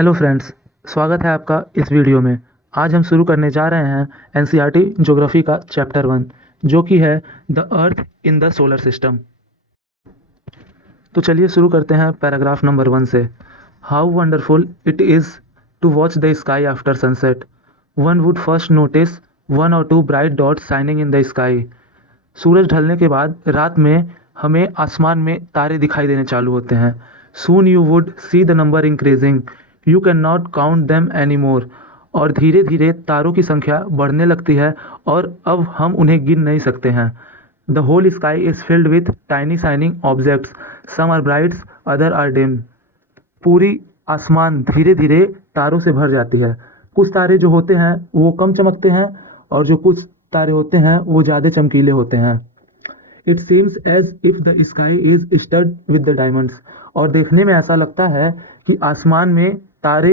Hello friends, स्वागत है आपका इस वीडियो में। आज हम शुरू करने जा रहे हैं एनसीईआरटी ज्योग्राफी का चैप्टर 1, जो कि है the earth in the solar system. तो चलिए शुरू करते हैं पैराग्राफ नंबर 1 से। How wonderful it is to watch the sky after sunset. One would first notice one और two bright dots shining in the sky. सूरज ढलने के बाद रात में हमें आसमान में तारे दिखाई देने चालू होते हैं। Soon you would see the number increasing, you can not count them any more. और धीरे धीरे तारों की संख्या बढ़ने लगती है और अब हम उन्हें गिन नहीं सकते हैं। The whole sky is filled with tiny shining objects, some are brights other are dim. पूरी आसमान धीरे धीरे तारों से भर जाती है। कुछ तारे जो होते हैं वो कम चमकते हैं और जो कुछ तारे होते हैं वो ज़्यादा चमकीले होते हैं। It seems as if the sky is stud with the diamonds. और देखने में ऐसा लगता है कि आसमान में तारे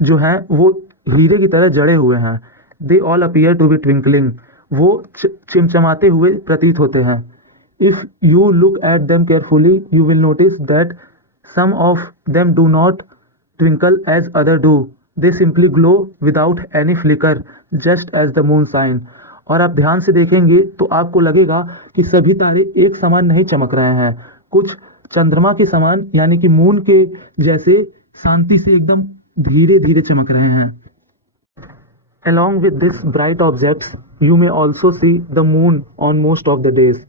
जो हैं वो हीरे की तरह जड़े हुए हैं। They all appear to be twinkling. वो चिमचमाते हुए प्रतीत होते हैं। If you look at them carefully you will notice that some of them do not twinkle as other do. They simply glow without any flicker, just as the moon shine. और आप ध्यान से देखेंगे तो आपको लगेगा कि सभी तारे एक समान नहीं चमक रहे हैं। कुछ चंद्रमा के समान यानी कि मून के जैसे शांति से एकदम धीरे धीरे चमक रहे हैं। Along with these bright objects, you may also see the moon on most of the days.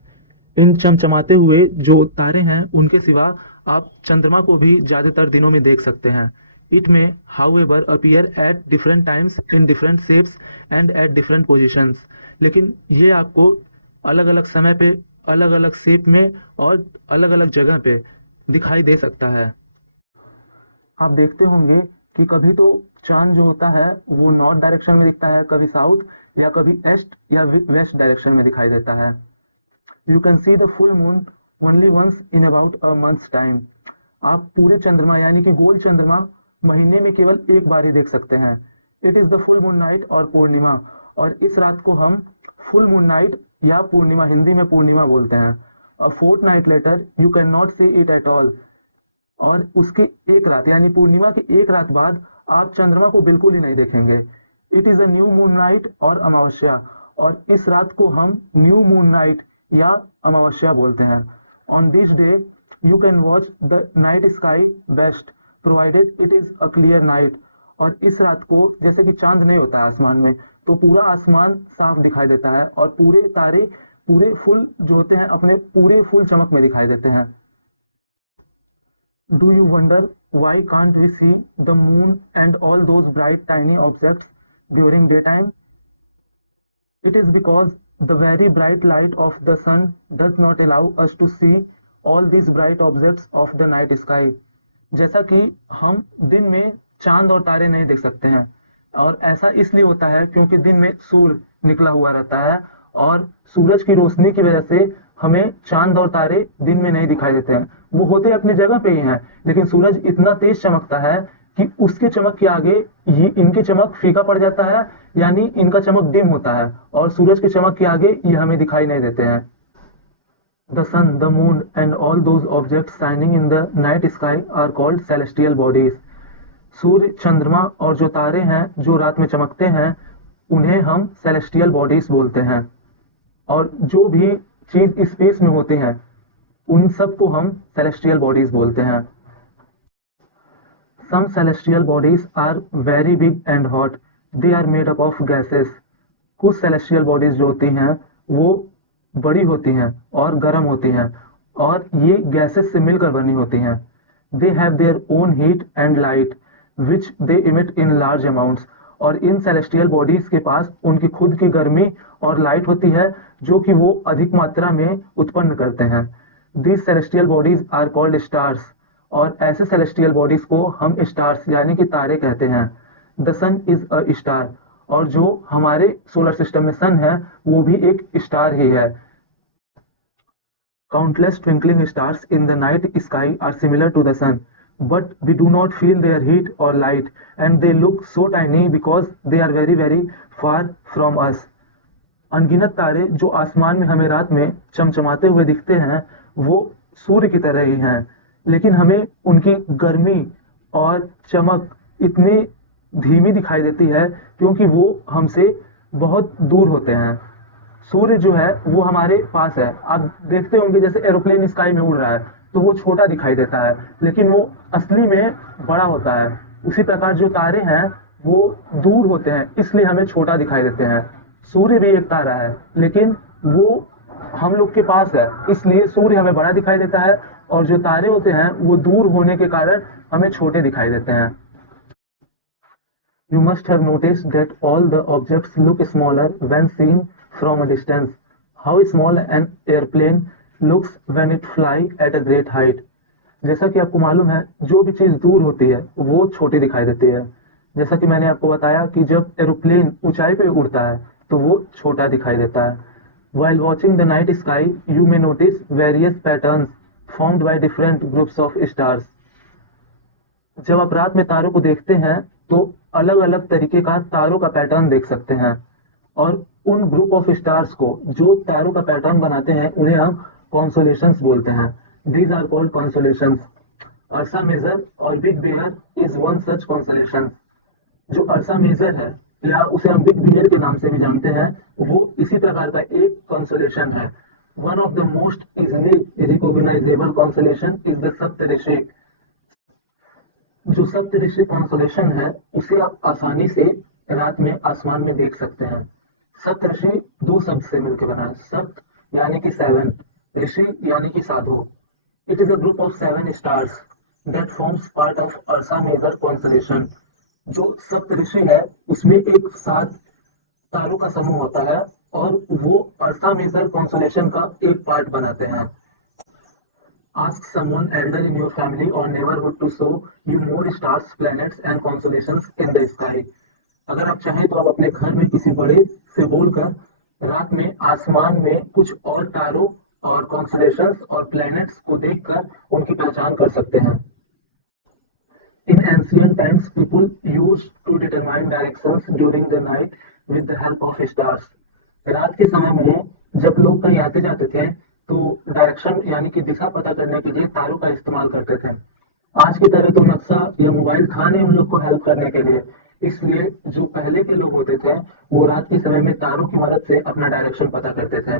इन चमचमाते हुए जो तारे हैं उनके सिवा आप चंद्रमा को भी ज्यादातर दिनों में देख सकते हैं। इट में however appear at different times in different shapes and at different positions. लेकिन ये आपको अलग अलग समय पे अलग अलग शेप में और अलग अलग जगह पे दिखाई दे सकता है। आप देखते होंगे कि कभी तो चांद जो होता है वो नॉर्थ डायरेक्शन में दिखता है, कभी साउथ या कभी ईस्ट या वेस्ट डायरेक्शन में दिखाई देता है। You can see the full moon only once in about a month's time. आप पूरे चंद्रमा यानी कि गोल चंद्रमा महीने में केवल एक बार ही देख सकते हैं। It is the full moon night और पूर्णिमा, और इस रात को हम full moon night या पूर्णिमा, हिंदी में पूर्णिमा बोलते हैं। A fortnight later you cannot see it at all. और उसके एक रात यानी पूर्णिमा की एक रात बाद आप चंद्रमा को बिल्कुल ही नहीं देखेंगे। It is a new moon night और अमावस्या, और इस रात को हम न्यू मून नाइट या अमावस्या बोलते हैं। On this day you can watch the night sky best provided it is a clear night. और इस रात को जैसे कि चांद नहीं होता है आसमान में, तो पूरा आसमान साफ दिखाई देता है और पूरे तारे पूरे फुल जो होते हैं अपने पूरे फुल चमक में दिखाई देते हैं। Do you wonder why can't we see the moon and all those bright tiny objects during daytime? It is because the very bright light of the sun does not allow us to see all these bright objects of the night sky. जैसा कि हम दिन में चांद और तारे नहीं देख सकते हैं, और ऐसा इसलिए होता है क्योंकि दिन में सूर्य निकला हुआ रहता है और सूरज की रोशनी की वजह से हमें चांद और तारे दिन में नहीं दिखाई देते हैं। वो होते अपनी जगह पे ही हैं, लेकिन सूरज इतना तेज चमकता है कि उसके चमक के आगे ये इनकी चमक फीका पड़ जाता है, यानी इनका चमक डिम होता है और सूरज की चमक के आगे ये हमें दिखाई नहीं देते हैं। The sun, the moon and all those objects shining in the night sky are called celestial bodies. सूर्य, चंद्रमा और जो तारे हैं जो रात में चमकते हैं उन्हें हम सेलेस्टियल बॉडीज बोलते हैं। और जो भी चीज स्पेस में होते हैं उन सबको हम सेलेस्टियल बॉडीज बोलते हैं। Some celestial bodies are very big and hot. They are made up of gases. कुछ celestial bodies जो होती हैं वो बड़ी होती हैं और गर्म होती हैं और ये gases से मिलकर बनी होती हैं। They have their own heat and light, which they emit in large amounts. और इन celestial bodies के पास उनकी खुद की गर्मी और लाइट होती है जो कि वो अधिक मात्रा में उत्पन्न करते हैं। These celestial bodies are called stars. और ऐसे सेलेस्टियल बॉडीज को हम स्टार्स यानी कि तारे कहते हैं। The sun is a star, और जो हमारे सोलर सिस्टम में सन है वो भी एक स्टार ही है। Countless twinkling stars in the night sky are similar to the sun, but we do not feel their heat और light and they look so tiny because they are very very far from us. अनगिनत तारे जो आसमान में हमें रात में चमचमाते हुए दिखते हैं वो सूर्य की तरह ही हैं, लेकिन हमें उनकी गर्मी और चमक इतनी धीमी दिखाई देती है क्योंकि वो हमसे बहुत दूर होते हैं। सूर्य जो है वो हमारे पास है। आप देखते होंगे जैसे एरोप्लेन स्काई में उड़ रहा है तो वो छोटा दिखाई देता है, लेकिन वो असली में बड़ा होता है। उसी प्रकार जो तारे हैं वो दूर होते हैं, इसलिए हमें छोटा दिखाई देते हैं। सूर्य भी एक तारा है, लेकिन वो हम लोग के पास है, इसलिए सूर्य हमें बड़ा दिखाई देता है, और जो तारे होते हैं वो दूर होने के कारण हमें छोटे दिखाई देते हैं। You must have noticed that all the objects look smaller when seen from a distance. How small an airplane looks when it fly at a great height. जैसा कि आपको मालूम है, जो भी चीज दूर होती है वो छोटी दिखाई देती है। जैसा कि मैंने आपको बताया कि जब एरोप्लेन ऊंचाई पे उड़ता है तो वो छोटा दिखाई देता है। While watching the night sky, you may notice various patterns formed by different groups of stars. जब आप रात में तारों को देखते हैं तो अलग अलग तरीके का तारों का पैटर्न देख सकते हैं, और उन ग्रुप ऑफ स्टार्स को जो तारों का पैटर्न बनाते हैं उन्हें हम कॉन्सोलेशंस बोलते हैं। These are called consolations. Ursa Major और big bear is one such consolation. जो अर्सा मेजर है या उसे हम बिग बेयर के नाम से भी जानते हैं, वो इसी प्रकार का एक कॉन्सोलेशन है। One of the most easily recognizable consolation is the Saptarishi. जो सप्तऋषि कॉन्सोलेशन है उसे आप आसानी से रात में आसमान में देख सकते हैं। सप्तऋषि दो शब्द से मिलकर बना है। सप्त यानी कि 7, ऋषि यानी कि साधु। It is a group of 7 stars that forms part of Ursa Major consolation. जो सप्तऋषि है उसमें एक 7 तारों का समूह होता है और वो अर्सा मेजर कॉन्सोलेशन का एक पार्ट बनाते हैं। Ask someone elder in your family or neighborhood to show you more stars, planets and constellations in the sky. अगर आप चाहें तो आप अपने घर में किसी बड़े से बोलकर रात में आसमान में कुछ और तारों और कॉन्स्टेलेशंस और प्लैनेट्स को देखकर उनकी पहचान कर सकते हैं। In ancient times, people used to determine directions during the night with the help of stars. रात के समय में जब लोग कहीं आते जाते थे तो डायरेक्शन यानी कि दिशा पता करने के लिए तारों का इस्तेमाल करते थे। आज की तरह तो नक्शा या मोबाइल था नहीं उन लोग को हेल्प करने के लिए, इसलिए जो पहले के लोग होते थे वो रात के समय में तारों की मदद से अपना डायरेक्शन पता करते थे।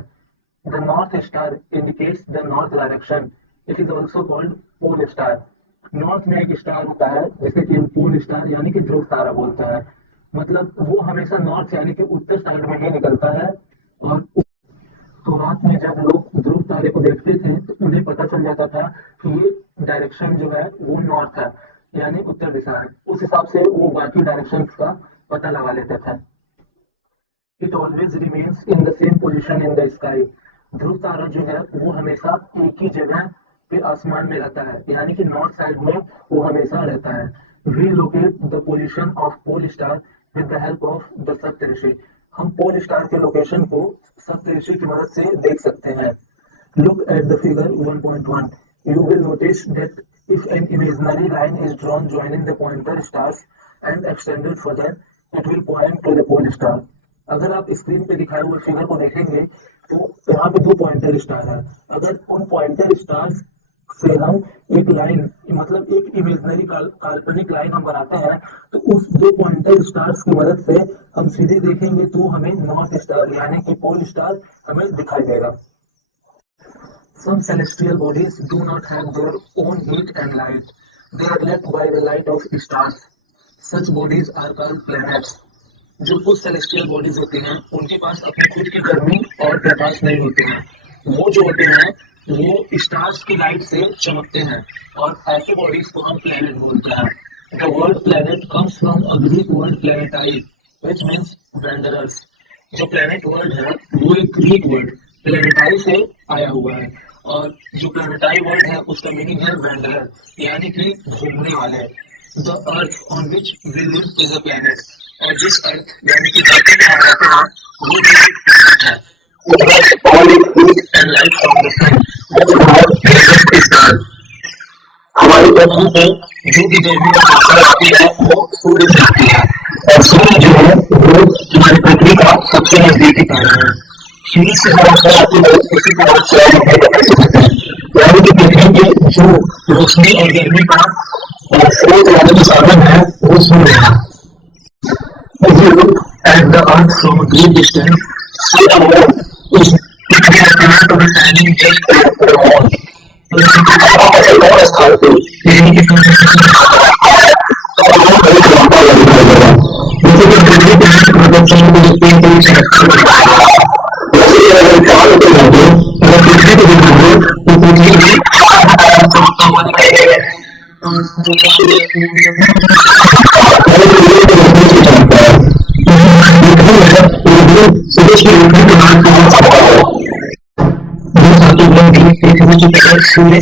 The north star indicates the north direction. It is also called pole star. North में एक स्टार होता है जिसे कि पोल स्टार यानी कि ध्रुव तारा बोलता है। मतलब वो हमेशा नॉर्थ यानी कि उत्तर साइड में ही निकलता है, और तो रात में जब लोग ध्रुव तारे को देखते थे तो उन्हें पता चल जाता था कि ये डायरेक्शन जो है वो नॉर्थ है यानी उत्तर दिशा है। उस हिसाब से वो बाकी डायरेक्शंस का पता लगा लेते थे। It always remains in the same position in the sky. ध्रुव तारा जो है वो हमेशा एक ही जगह पे आसमान में रहता है, यानी कि नॉर्थ साइड में वो हमेशा रहता है। We locate the position of pole star with the help of the Saptarishi. हम पोल स्टार के लोकेशन को सप्तऋषि की मदद से देख सकते हैं। Look at the figure 1.1. You will notice that if an imaginary line is drawn joining the pointer stars and extended further, it will point to the pole star. अगर आप स्क्रीन पे दिखाए हुए फिगर को देखेंगे तो यहाँ पे 2 पॉइंटर स्टार है। अगर उन पॉइंटर स्टार्स से हम एक लाइन मतलब एक इमेजिनरी काल्पनिक लाइन हम बनाते हैं तो उस 2 पॉइंटर स्टार्स की मदद से हम सीधे देखेंगे तो हमें नॉर्थ स्टार यानी कि पोल स्टार हमें दिखाई देगा। Some celestial bodies do not have their own heat and light. They are lit by the light of stars. Such bodies are called planets. जो कुछ celestial bodies होती हैं उनके पास अपनी खुद की गर्मी और प्रकाश नहीं होते हैं। वो जो होते हैं वो स्टार्स की लाइट से चमकते हैं, और ऐसे बॉडीज को हम प्लेनेट बोलते हैं। The word planet comes from a Greek word planetai which means wanderers. जो प्लेनेट वर्ड है वो एक ग्रीक वर्ड प्लेनेटाई से आया हुआ है, और जो प्लेनेटाई वर्ड है उसका मीनिंग है वेंडरर यानी कि घूमने वाले। The earth on which we live is a planet. और जिस अर्थ यानी कि धरती पे हम रहते हैं वो भी एक प्लेनेट है। all its heat and light from the sun. That's about the star. हमारी पृथ्वी पे जो भी गर्मी और वर्षा आती है वो सूर्य से आती है, और सूर्य जो है वो हमारी पृथ्वी का सबसे नजदीकी तारा है। सूर्य से जब वर्षा आती है उसी के बाद से यानी कि पृथ्वी के जो रोशनी और गर्मी का स्रोत वाले जो साधन है वो If you look at the Earth from a great distance, see a wall is typically a planet of a shining just after a wall. यानी कि प्रोडक्शन को देखते हैं कोई अगर पृथ्वी को देखोगे तो पृथ्वी भी सूरज की रोशनी के बाद कौन सा है दो धातु बन गई पृथ्वी की तरह सूर्य